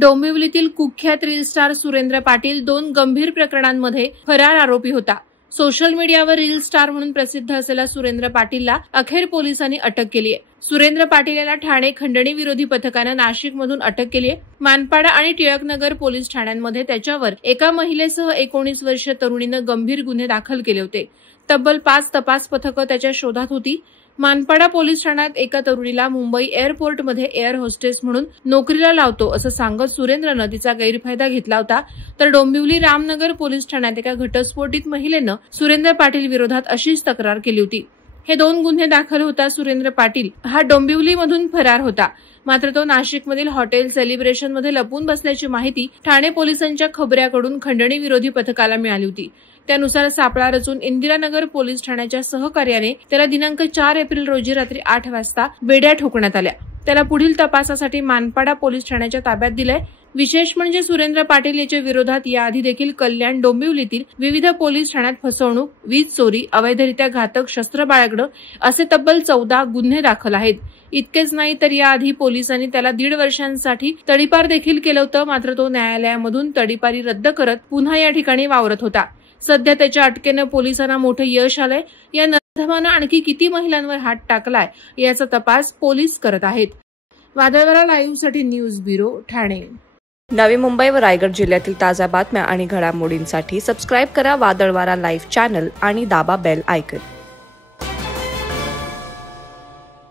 डोंबिवलीतील कुख्यात reel star Surendra Patil 2 गंभीर प्रकरणांमध्ये फरार आरोपी होता। सोशल मीडियावर रील स्टार म्हणून प्रसिद्ध असलेला सुरेंद्र पाटीलला अखेर पोलिसांनी अटक केली आहे। सुरेंद्र पाटील याला ठाणे खंडणी विरोधी पथकाने नाशिकमधून अटक केली आहे। मानपाडा आणि टिळकनगर पोलीस ठाण्यांमध्ये त्याच्यावर एका महिलेसह 19 वर्षीय तरुणीने गंभीर गुन्हे दाखल केले होते। तब्बल 5 तपास पथकं त्याच्या शोधात होती। मानपाडा पोलीस ठाण्यात एका तरुणीला मुंबई एअरपोर्टमध्ये एअर होस्टेस म्हणून नोकरीला लावतो असं सांगत सुरेंद्रनं तिचा गैरफायदा घेतला होता। तर डोंबिवली रामनगर पोलीस ठाण्यात एका घटस्फोटित महिलेनं सुरेंद्र पाटील विरोधात अशीच तक्रार केली होती। हे 2 गुन्हे दाखल होता सुरेंद्र पाटील हा डोंबिवलीमधून फरार होता। मात्र तो नाशिकमधील हॉटेल सेलिब्रेशनमध्ये लपून बसल्याची माहिती ठाणे पोलिसांच्या खबऱ्याकडून खंडणी विरोधी पथकाला मिळाली होती। त्यानुसार सापळा रचून इंदिरानगर पोलीस ठाण्याच्या सहकार्याने त्याला दिनांक 4 एप्रिल रोजी रात्री 8 वाजता बेड्या ठोकण्यात आल्या। त्याला पुढील तपासासाठी मानपाडा पोलीस ठाण्याच्या ताब्यात दिलंय। विशेष म्हणजे सुरेंद्र पाटील याच्या विरोधात याआधी देखील कल्याण डोंबिवलीतील विविध पोलीस ठाण्यात फसवणूक, वीज चोरी, अवैधरित्या घातक शस्त्र बाळगणं असे तब्बल 14 गुन्हे दाखल आहेत। इतकेच नाही तर याआधी पोलिसांनी त्याला 1.5 वर्षांसाठी तडीपार देखील केलं होतं। मात्र तो न्यायालयामधून तडीपारी रद्द करत पुन्हा या ठिकाणी वावरत होता। सध्या त्याच्या अटकेनं पोलिसांना मोठं यश आलंय। या नराधमानं आणखी किती महिलांवर हात टाकलाय याचा तपास पोलीस करत आहेत। वादळवारा लाईव्हसाठी न्यूज ब्युरो ठाणे। नवी मुंबई व रायगड जिल्ह्यातील ताज्या बातम्या आणि घडामोडींसाठी सबस्क्राईब करा वादळवारा लाईव्ह चॅनल आणि दाबा बेल आयकॉन।